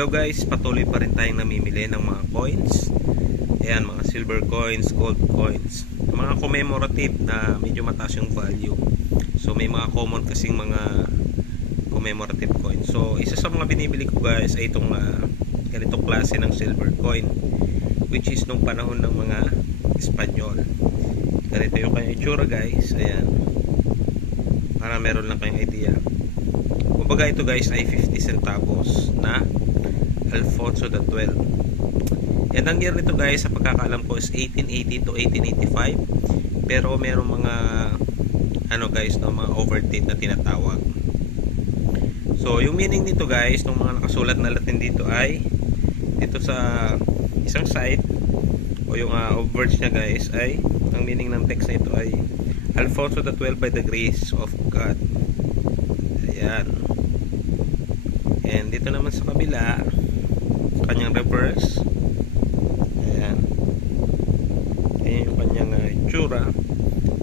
Hello guys, patuloy pa rin tayong namimili ng mga coins. Ayan, mga silver coins, gold coins, mga commemorative na medyo mataas yung value. So may mga common kasing mga commemorative coins. So isa sa mga binibili ko guys ay itong ganitong klase ng silver coin, which is nung panahon ng mga Espanyol. Ganito yung kanyang itsura guys. Ayan, para meron lang kayong idea. Kumbaga ito guys ay 50 centavos na Alfonso XII. And ang year nito guys sa pagkakaalam ko is 1880 to 1885. Pero merong mga guys, no, mga overdate na tinatawag. So yung meaning nito guys, ng mga nakasulat na Latin dito ay dito sa isang side o yung words niya guys ay ang meaning ng text na ito ay Alfonso XII by the grace of God. Ayan. And dito naman sa kabila, sa kanyang reverse, ayan, ayan yung kanyang itsura.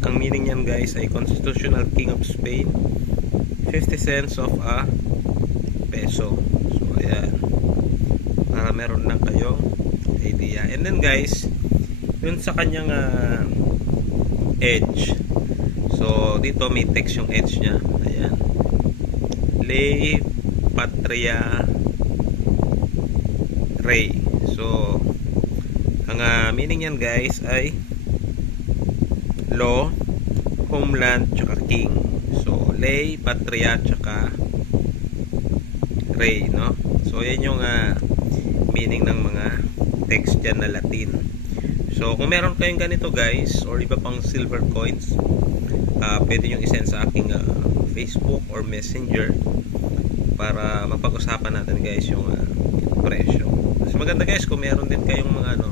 Ang meaning niyan guys ay Constitutional King of Spain, 50 cents of a peso. So ayan, para meron lang kayong idea. And then guys, dun sa kanyang edge, so dito may text yung edge nya. Ayan, Lei Patria Rey. So ang meaning yan guys ay law, homeland, tsaka king. So lei, patria, tsaka rey, no? So yan yung meaning ng mga text dyan na Latin. So kung meron kayong ganito guys or iba pang silver coins, pwede nyo isend sa aking Facebook or Messenger para mapag-usapan natin guys yung presyo. Mas maganda guys kung meron din kayong mga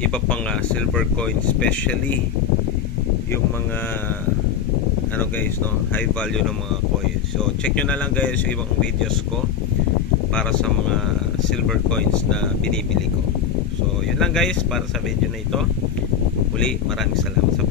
iba pang silver coins, especially yung mga guys, no, high value ng mga coins. So check nyo na lang guys yung ibang videos ko para sa mga silver coins na binibili ko. So yun lang guys para sa video na ito. Muli, maraming salamat sa